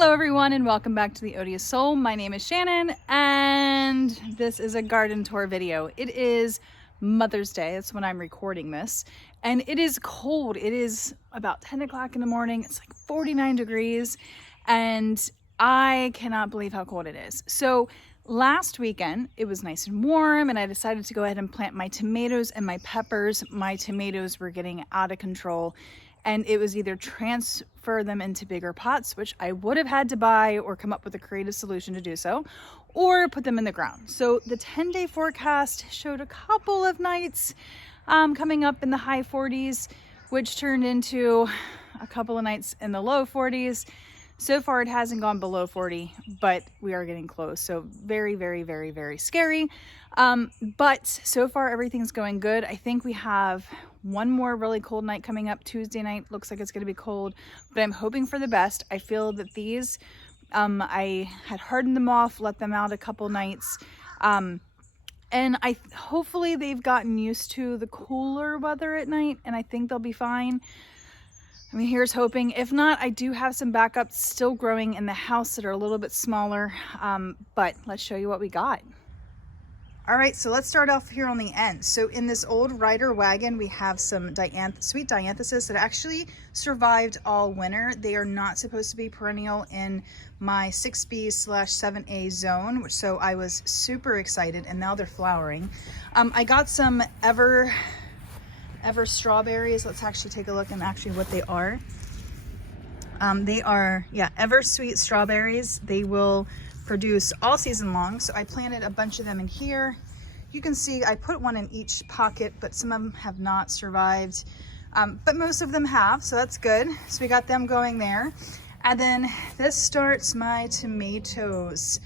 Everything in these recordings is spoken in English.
Hello everyone and welcome back to the Odious Soul. My name is Shannon and this is a garden tour video. It is Mother's Day, that's when I'm recording this, and it is cold. It is about 10 o'clock in the morning. It's like 49 degrees and I cannot believe how cold it is. So last weekend it was nice and warm and I decided to go ahead and plant my tomatoes and my peppers. My tomatoes were getting out of control and it was either transfer them into bigger pots, which I would have had to buy or come up with a creative solution to do so, or put them in the ground. So the 10-day forecast showed a couple of nights coming up in the high 40s, which turned into a couple of nights in the low 40s. So far it hasn't gone below 40, but we are getting close. So very, very, very, very scary. But so far everything's going good. I think we have one more really cold night coming up. Tuesday night looks like it's going to be cold, but I'm hoping for the best. I feel that these, I had hardened them off, let them out a couple nights. And hopefully they've gotten used to the cooler weather at night and I think they'll be fine. I mean, here's hoping. If not, I do have some backups still growing in the house that are a little bit smaller, but let's show you what we got. All right, so let's start off here on the end. So in this old Ryder wagon, we have some sweet dianthesis that actually survived all winter. They are not supposed to be perennial in my 6B/7A zone, so I was super excited, and now they're flowering. I got some ever strawberries. Let's actually take a look and actually what they are. They are, ever sweet strawberries. They will produce all season long. So I planted a bunch of them in here. You can see I put one in each pocket, but some of them have not survived. But most of them have, so that's good. So we got them going there. And then this starts my tomatoes.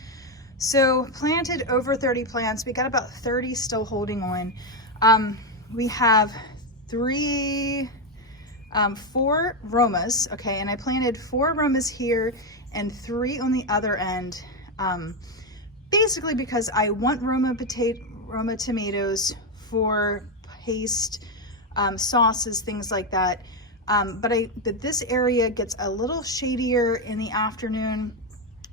So planted over 30 plants. We got about 30 still holding on. We have 4 Romas, okay, and I planted 4 Romas here and 3 on the other end, basically because I want Roma tomatoes for paste, sauces, things like that. But this area gets a little shadier in the afternoon,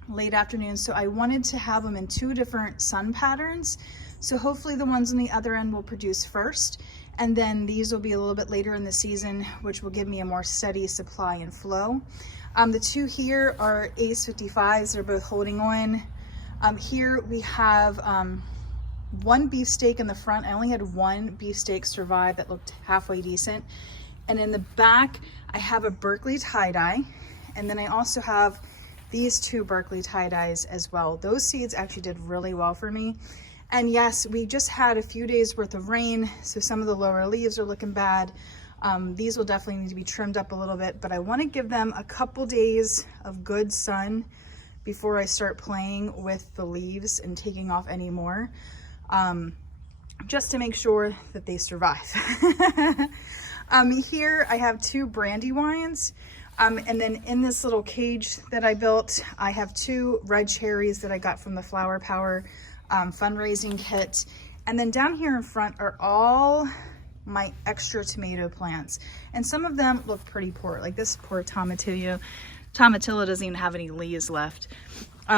late afternoon, so I wanted to have them in 2 different sun patterns. So hopefully the ones on the other end will produce first, and then these will be a little bit later in the season, which will give me a more steady supply and flow. The 2 here are Ace 55s. They're both holding on. Here we have 1 beefsteak in the front. I only had 1 beefsteak survive that looked halfway decent. And in the back, I have a Berkeley tie-dye. And then I also have these 2 Berkeley tie-dyes as well. Those seeds actually did really well for me. And yes, we just had a few days worth of rain, so some of the lower leaves are looking bad. These will definitely need to be trimmed up a little bit, but I want to give them a couple days of good sun before I start playing with the leaves and taking off any more, just to make sure that they survive. Here I have 2 brandywines, and then in this little cage that I built, I have 2 red cherries that I got from the Flower Power fundraising kit. And then down here in front are all my extra tomato plants, and some of them look pretty poor, like this poor tomatillo doesn't even have any leaves left.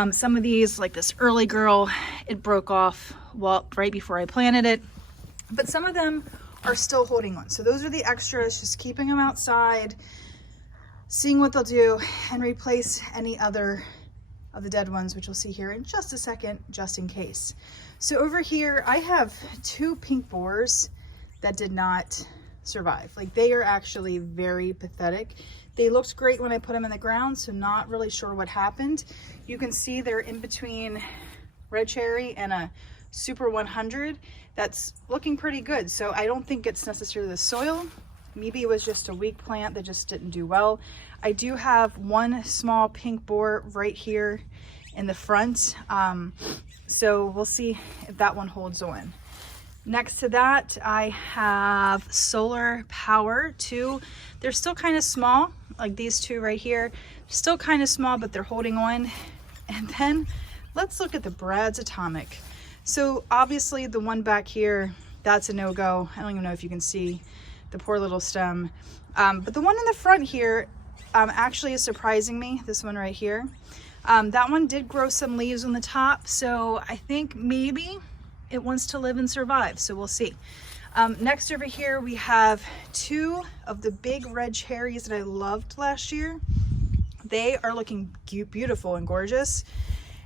Some of these, like this early girl, it broke off right before I planted it, but some of them are still holding on. So those are the extras, just keeping them outside, seeing what they'll do, and replace any other of the dead ones, which you'll see here in just a second, just in case. So over here, I have 2 pink borers that did not survive. Like, they are actually very pathetic. They looked great when I put them in the ground, so not really sure what happened. You can see they're in between red cherry and a Super 100. That's looking pretty good. So I don't think it's necessarily the soil. Maybe it was just a weak plant that just didn't do well. I do have 1 small pink borer right here in the front. So we'll see if that one holds on. Next to that, I have Solar Power 2. They're still kind of small, like these 2 right here. Still kind of small, but they're holding on. And then let's look at the Brad's Atomic. So obviously the one back here, that's a no-go. I don't even know if you can see the poor little stem. But the one in the front here, actually is surprising me, this one right here. That one did grow some leaves on the top, so I think maybe it wants to live and survive, so we'll see. Next over here we have 2 of the big red cherries that I loved last year. They are looking beautiful and gorgeous.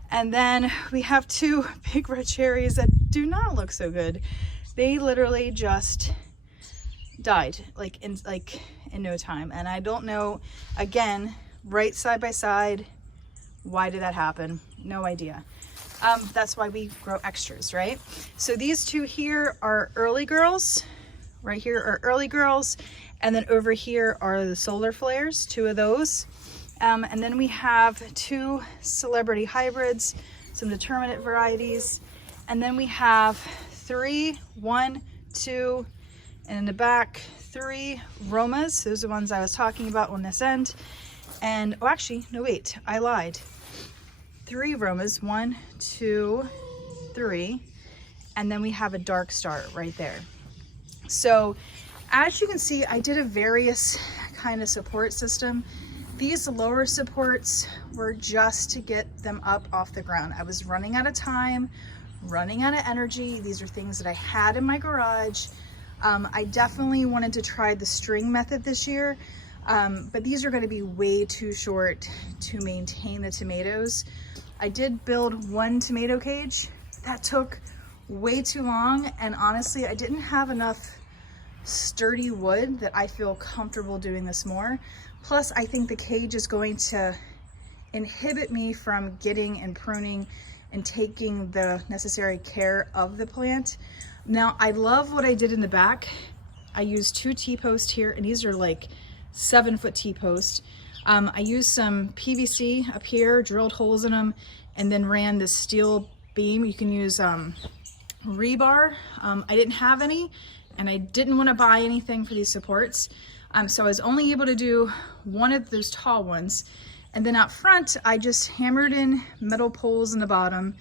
And then we have 2 big red cherries that do not look so good. They literally just died like in no time. And I don't know, again, right side by side, why did that happen? No idea. That's why we grow extras, right? So these 2 here are early girls. Right here are early girls. And then over here are the solar flares, 2 of those. And then we have 2 celebrity hybrids, some determinate varieties. And then we have 3, 1, 2, and in the back, 3 Romas. Those are the ones I was talking about on this end. And, oh, actually, no, wait, I lied. 3 Romas, 1, 2, 3. And then we have a dark star right there. So as you can see, I did a various kind of support system. These lower supports were just to get them up off the ground. I was running out of time, running out of energy. These are things that I had in my garage. I definitely wanted to try the string method this year, but these are going to be way too short to maintain the tomatoes. I did build 1 tomato cage. That took way too long, and honestly, I didn't have enough sturdy wood that I feel comfortable doing this more. Plus, I think the cage is going to inhibit me from getting and pruning and taking the necessary care of the plant. Now, I love what I did in the back. I used 2 T-posts here, and these are like 7-foot T-posts. I used some PVC up here, drilled holes in them, and then ran this steel beam. You can use rebar. I didn't have any, and I didn't want to buy anything for these supports. So I was only able to do 1 of those tall ones. And then out front, I just hammered in metal poles in the bottom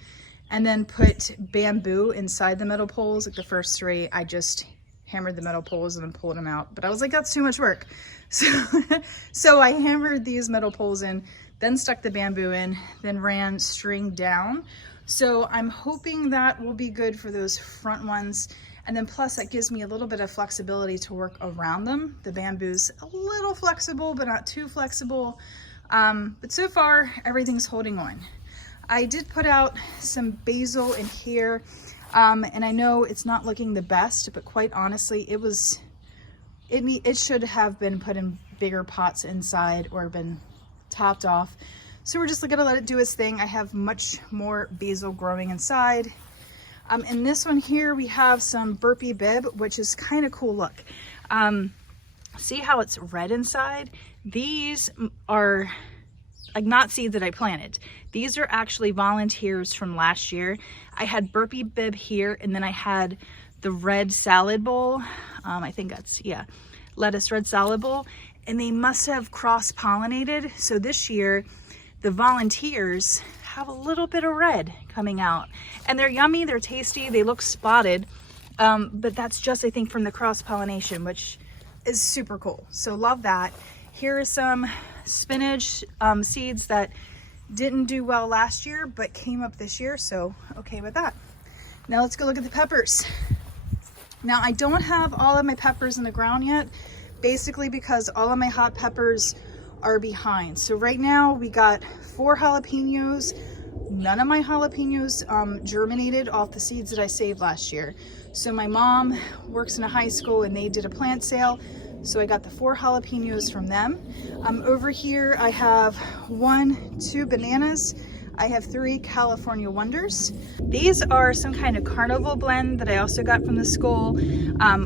and then put bamboo inside the metal poles. Like the first 3, I just hammered the metal poles and then pulled them out. But I was like, that's too much work. So I hammered these metal poles in, then stuck the bamboo in, then ran string down. So I'm hoping that will be good for those front ones. And then plus that gives me a little bit of flexibility to work around them. The bamboo's a little flexible, but not too flexible. But so far, everything's holding on. I did put out some basil in here, and I know it's not looking the best, but quite honestly, it should have been put in bigger pots inside or been topped off. So we're just gonna let it do its thing. I have much more basil growing inside. In this one here, we have some Burpee Bib, which is kind of cool look. See how it's red inside? These are like not seeds that I planted. These are actually volunteers from last year. I had Burpee Bib here, and then I had the red salad bowl. I think that's, yeah, lettuce red salad bowl. And they must have cross-pollinated. So this year, the volunteers have a little bit of red coming out. And they're yummy, they're tasty, they look spotted. But that's just, I think, from the cross-pollination, which is super cool. So love that. Here are some spinach seeds that didn't do well last year, but came up this year, so okay with that. Now let's go look at the peppers. Now I don't have all of my peppers in the ground yet, basically because all of my hot peppers are behind. So right now we got 4 jalapenos. None of my jalapenos germinated off the seeds that I saved last year. So my mom works in a high school and they did a plant sale. So I got the 4 jalapenos from them. Over here I have 2 bananas. I have 3 California Wonders. These are some kind of carnival blend that I also got from the school.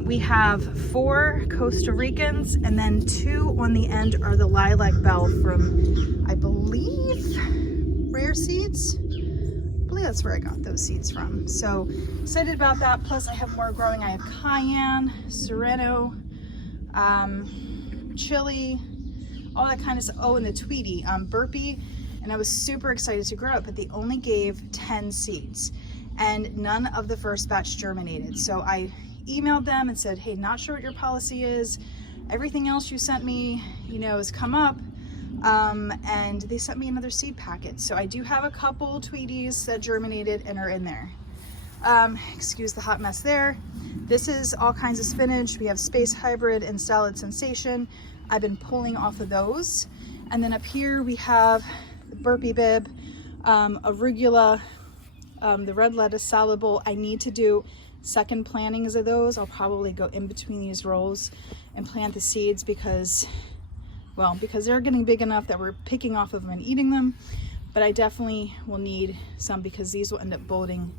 We have 4 Costa Ricans, and then 2 on the end are the Lilac Bell from, I believe, Rare Seeds. I believe that's where I got those seeds from. So excited about that. Plus I have more growing. I have cayenne, serrano, chili, all that kind of stuff. Oh, and the Tweety, Burpee. And I was super excited to grow it, but they only gave 10 seeds and none of the first batch germinated. So I emailed them and said, hey, not sure what your policy is. Everything else you sent me, you know, has come up. and they sent me another seed packet. So I do have a couple Tweeties that germinated and are in there. Excuse the hot mess there. This is all kinds of spinach. We have Space Hybrid and Salad Sensation. I've been pulling off of those. And then up here we have the Burpee Bib Arugula, the red lettuce salad bowl. I need to do second plantings of those. I'll probably go in between these rows and plant the seeds because they're getting big enough that we're picking off of them and eating them. But I definitely will need some because these will end up bolting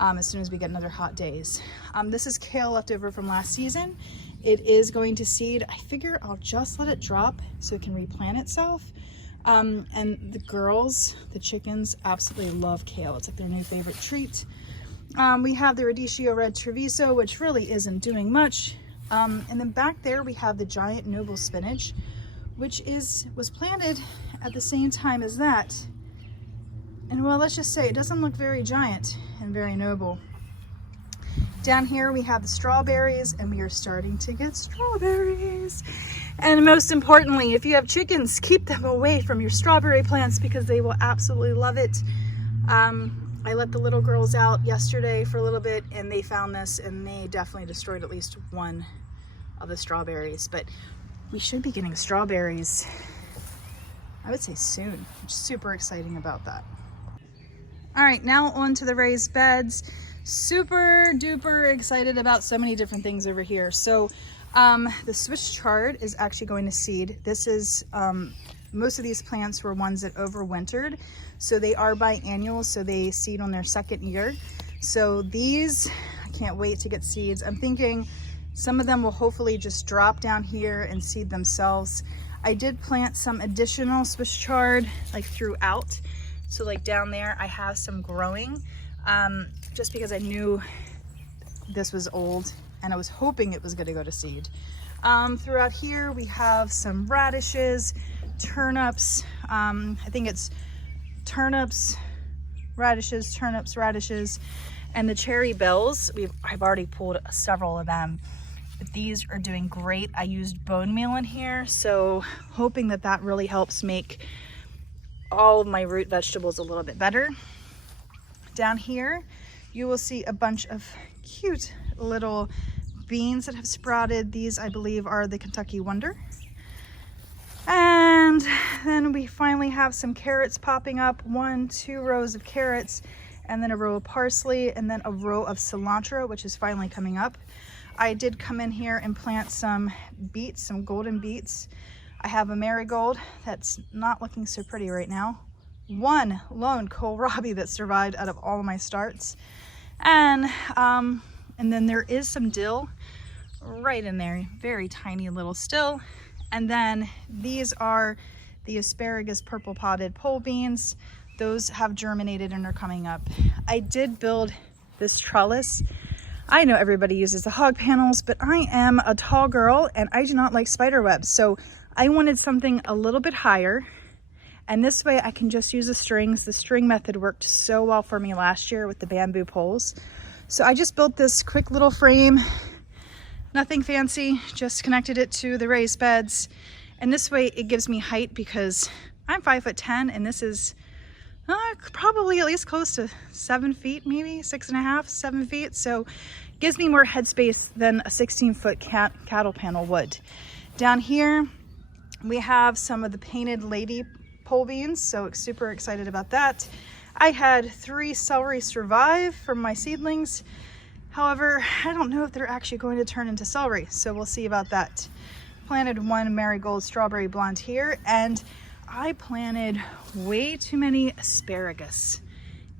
as soon as we get another hot days. This is kale left over from last season. It is going to seed. I figure I'll just let it drop so it can replant itself. And the girls, the chickens, absolutely love kale. It's like their new favorite treat. We have the Radishes red Treviso, which really isn't doing much. And then back there we have the giant noble spinach, which was planted at the same time as that. And well, let's just say it doesn't look very giant and very noble. Down here we have the strawberries, and we are starting to get strawberries. And most importantly, if you have chickens, keep them away from your strawberry plants because they will absolutely love it. I let the little girls out yesterday for a little bit and they found this and they definitely destroyed at least one of the strawberries. But we should be getting strawberries, I would say soon. I'm super exciting about that. All right, now on to the raised beds. Super duper excited about so many different things over here. So the Swiss chard is actually going to seed. This is, most of these plants were ones that overwintered. So they are biannual, so they seed on their second year. So these, I can't wait to get seeds. I'm thinking some of them will hopefully just drop down here and seed themselves. I did plant some additional Swiss chard like throughout. So like down there, I have some growing just because I knew this was old and I was hoping it was gonna go to seed. Throughout here, we have some radishes, turnips. I think it's turnips, radishes, and the cherry bells. I've already pulled several of them, but these are doing great. I used bone meal in here, so hoping that that really helps make all of my root vegetables a little bit better. Down here, you will see a bunch of cute little beans that have sprouted. These, I believe, are the Kentucky Wonder. And then we finally have some carrots popping up. 2 rows of carrots, and then a row of parsley, and then a row of cilantro, which is finally coming up. I did come in here and plant some beets, some golden beets. I have a marigold that's not looking so pretty right now. One lone kohlrabi that survived out of all of my starts. And then there is some dill right in there, very tiny little still. And then these are the asparagus purple potted pole beans. Those have germinated and are coming up. I did build this trellis. I know everybody uses the hog panels, but I am a tall girl and I do not like spider webs. So I wanted something a little bit higher, and this way I can just use the strings. The string method worked so well for me last year with the bamboo poles. So I just built this quick little frame, nothing fancy, just connected it to the raised beds. And this way it gives me height because I'm 5'10" and this is probably at least close to 7 feet, maybe 6.5, 7 feet. So it gives me more headspace than a 16-foot cattle panel would. Down here, we have some of the painted lady pole beans, so super excited about that. I had 3 celery survive from my seedlings. However, I don't know if they're actually going to turn into celery, so we'll see about that. Planted 1 marigold strawberry blonde here, and I planted way too many asparagus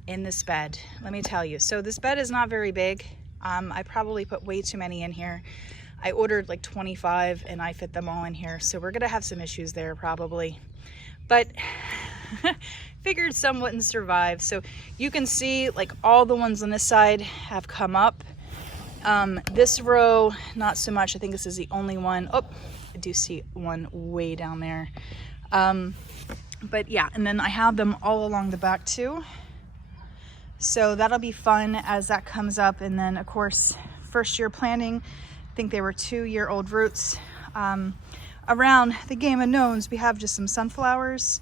in this bed, let me tell you. So this bed is not very big. I probably put way too many in here. I ordered like 25 and I fit them all in here. So we're gonna have some issues there probably. But figured some wouldn't survive. So you can see like all the ones on this side have come up. This row, not so much. I think this is the only one. Oh, I do see one way down there. But yeah, and then I have them all along the back too. So that'll be fun as that comes up. And then of course, first year planting, I think they were 2-year-old roots. around the game of knowns, we have just some sunflowers.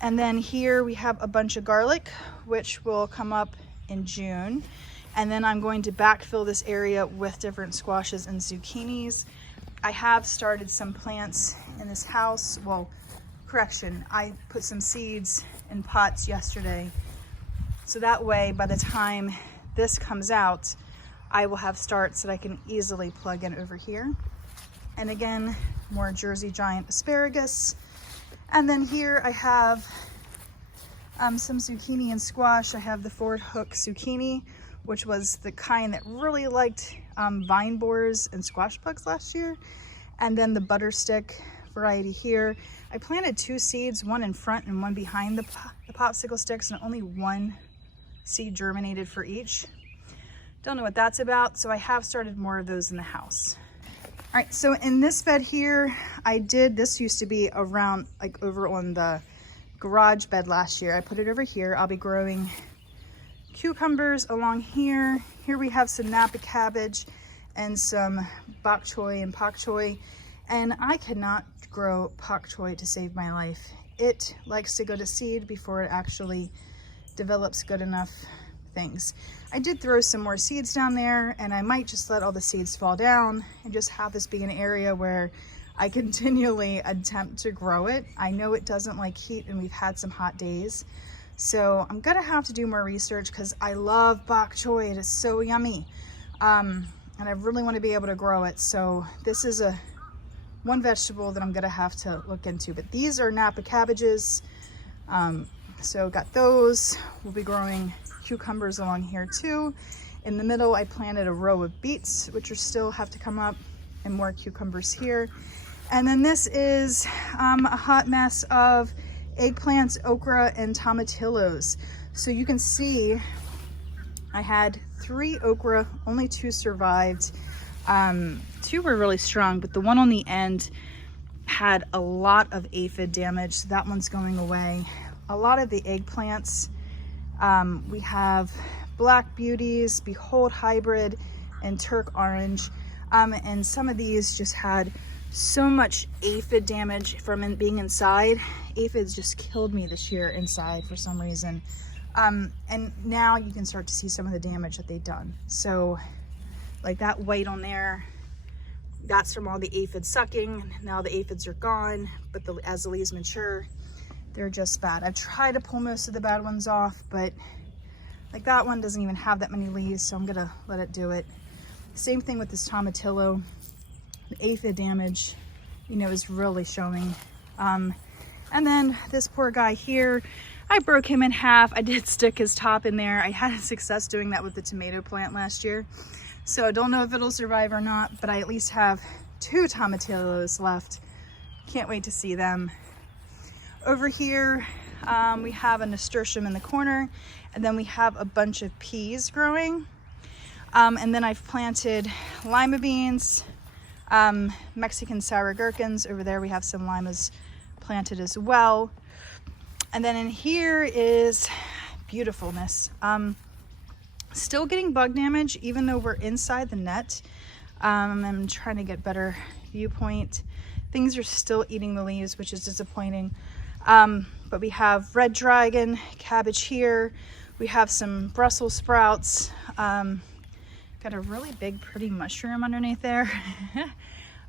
And then here we have a bunch of garlic, which will come up in June. And then I'm going to backfill this area with different squashes and zucchinis. I have started some plants in this house. Well, correction, I put some seeds in pots yesterday. So that way, by the time this comes out, I will have starts that I can easily plug in over here. And again, more Jersey Giant asparagus. And then here I have some zucchini and squash. I have the Ford Hook zucchini, which was the kind that really liked vine borers and squash bugs last year. And then the butter stick variety here. I planted 2 seeds, one in front and one behind the popsicle sticks, and only 1 seed germinated for each. Don't know what that's about, so I have started more of those in the house. All right, so in this bed here, this used to be around, like over on the garage bed last year. I put it over here. I'll be growing cucumbers along here. Here we have some Napa cabbage and some bok choy and pak choy. And I cannot grow pak choy to save my life. It likes to go to seed before it actually develops good enough things. I did throw some more seeds down there, and I might just let all the seeds fall down and just have this be an area where I continually attempt to grow it. I know it doesn't like heat, and we've had some hot days. So I'm gonna have to do more research because I love bok choy. It is so yummy. And I really want to be able to grow it. So this is one vegetable that I'm gonna have to look into. But these are Napa cabbages. So got those. We'll be growing cucumbers along here too. In the middle, I planted a row of beets, which are still have to come up, and more cucumbers here. And then this is a hot mess of eggplants, okra, and tomatillos. So you can see I had 3 okra, only 2 survived. 2 were really strong, but the one on the end had a lot of aphid damage, so that one's going away. A lot of the eggplants, we have Black Beauties, Behold Hybrid, and Turk Orange. And some of these just had so much aphid damage from being inside. Aphids just killed me this year inside for some reason. And now you can start to see some of the damage that they've done. So like that white on there, that's from all the aphid sucking. Now the aphids are gone, but as the leaves mature, they're just bad. I've tried to pull most of the bad ones off, but like that one doesn't even have that many leaves, so I'm gonna let it do it. Same thing with this tomatillo. The aphid damage, you know, is really showing. And then this poor guy here, I broke him in half. I did stick his top in there. I had success doing that with the tomato plant last year. So I don't know if it'll survive or not, but I at least have 2 tomatillos left. Can't wait to see them. Over here, we have a nasturtium in the corner, and then we have a bunch of peas growing. And then I've planted lima beans, Mexican sour gherkins. Over there we have some limas planted as well. And then in here is beautifulness. Still getting bug damage even though we're inside the net. I'm trying to get better viewpoint. Things are still eating the leaves, which is disappointing. But we have red dragon cabbage here. We have some Brussels sprouts. Got a really big pretty mushroom underneath there.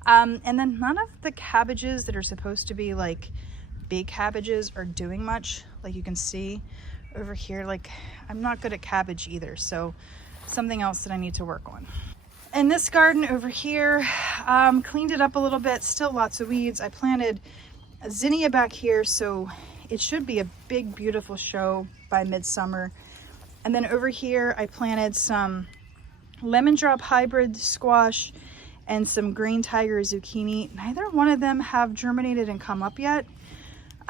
And then none of the cabbages that are supposed to be like big cabbages are doing much. Like you can see over here, like I'm not good at cabbage either, so something else that I need to work on. In this garden over here, cleaned it up a little bit, still lots of weeds. I planted a zinnia back here, so it should be a big beautiful show by midsummer. And then over here I planted some lemon drop hybrid squash and some green tiger zucchini. Neither one of them have germinated and come up yet.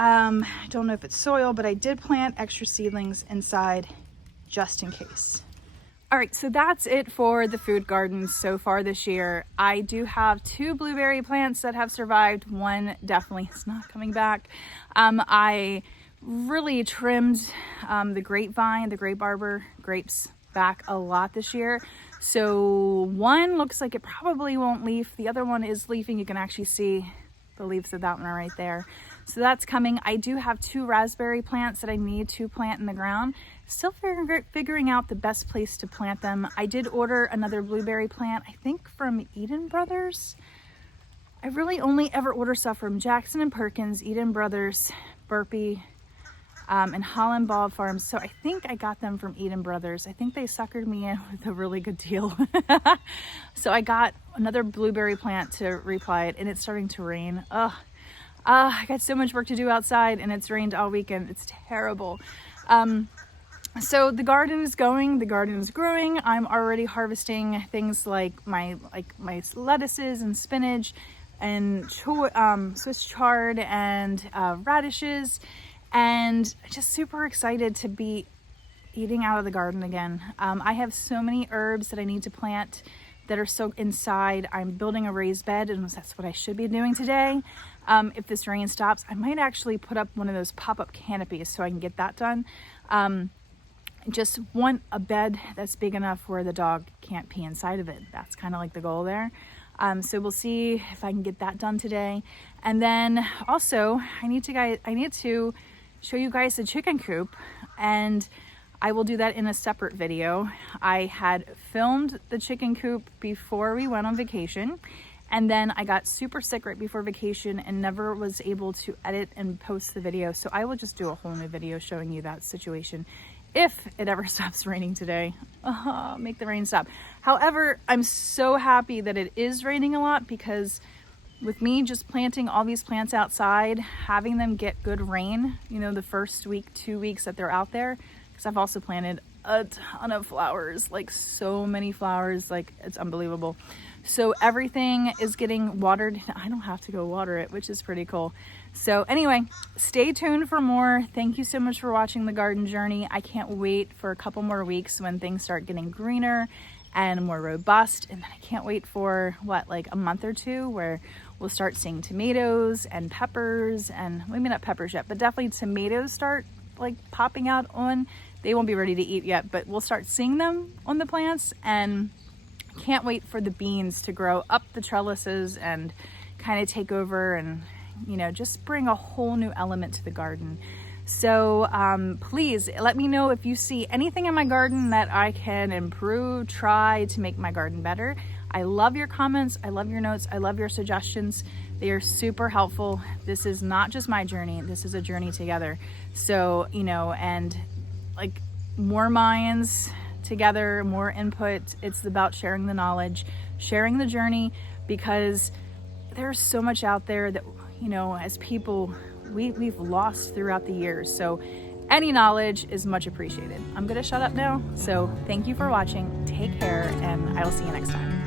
I don't know if it's soil, but I did plant extra seedlings inside just in case. All right, so that's it for the food gardens so far this year. I do have 2 blueberry plants that have survived. One definitely is not coming back. I really trimmed the grapevine, the grape arbor grapes back a lot this year. So one looks like it probably won't leaf. The other one is leafing. You can actually see The leaves of that one are right there. So that's coming. I do have 2 raspberry plants that I need to plant in the ground. Still figuring out the best place to plant them. I did order another blueberry plant, I think from Eden Brothers. I really only ever order stuff from Jackson and Perkins, Eden Brothers, Burpee, and Holland Ball Farms. So I think I got them from Eden Brothers. I think they suckered me in with a really good deal. So I got another blueberry plant to reply it, and it's starting to rain. I got so much work to do outside, and it's rained all weekend. It's terrible. So the garden is going, the garden is growing. I'm already harvesting things like my lettuces and spinach and Swiss chard and radishes, and just super excited to be eating out of the garden again. I have so many herbs that I need to plant that are so inside. I'm building a raised bed, and that's what I should be doing today. If this rain stops, I might actually put up one of those pop-up canopies so I can get that done. Just want a bed that's big enough where the dog can't pee inside of it. That's kind of like the goal there. So we'll see if I can get that done today. And then also I need to show you guys the chicken coop, and I will do that in a separate video. I had filmed the chicken coop before we went on vacation, and then I got super sick right before vacation and never was able to edit and post the video. So I will just do a whole new video showing you that situation if it ever stops raining today. Make the rain stop. However, I'm so happy that it is raining a lot, because with me just planting all these plants outside, having them get good rain, you know, the first week, 2 weeks that they're out there, because I've also planted a ton of flowers, like so many flowers, like it's unbelievable. So everything is getting watered. I don't have to go water it, which is pretty cool. So anyway, stay tuned for more. Thank you so much for watching the garden journey. I can't wait for a couple more weeks when things start getting greener and more robust. And then I can't wait for like a month or 2 where we'll start seeing tomatoes and peppers, and maybe not peppers yet, but definitely tomatoes start like popping out on. They won't be ready to eat yet, but we'll start seeing them on the plants, and can't wait for the beans to grow up the trellises and kind of take over and, you know, just bring a whole new element to the garden. So please let me know if you see anything in my garden that I can improve, try to make my garden better. I love your comments. I love your notes. I love your suggestions. They are super helpful. This is not just my journey. This is a journey together. So, you know, and like more minds together, more input. It's about sharing the knowledge, sharing the journey, because there's so much out there that, you know, as people, we've lost throughout the years. So any knowledge is much appreciated. I'm gonna shut up now. So thank you for watching. Take care, and I will see you next time.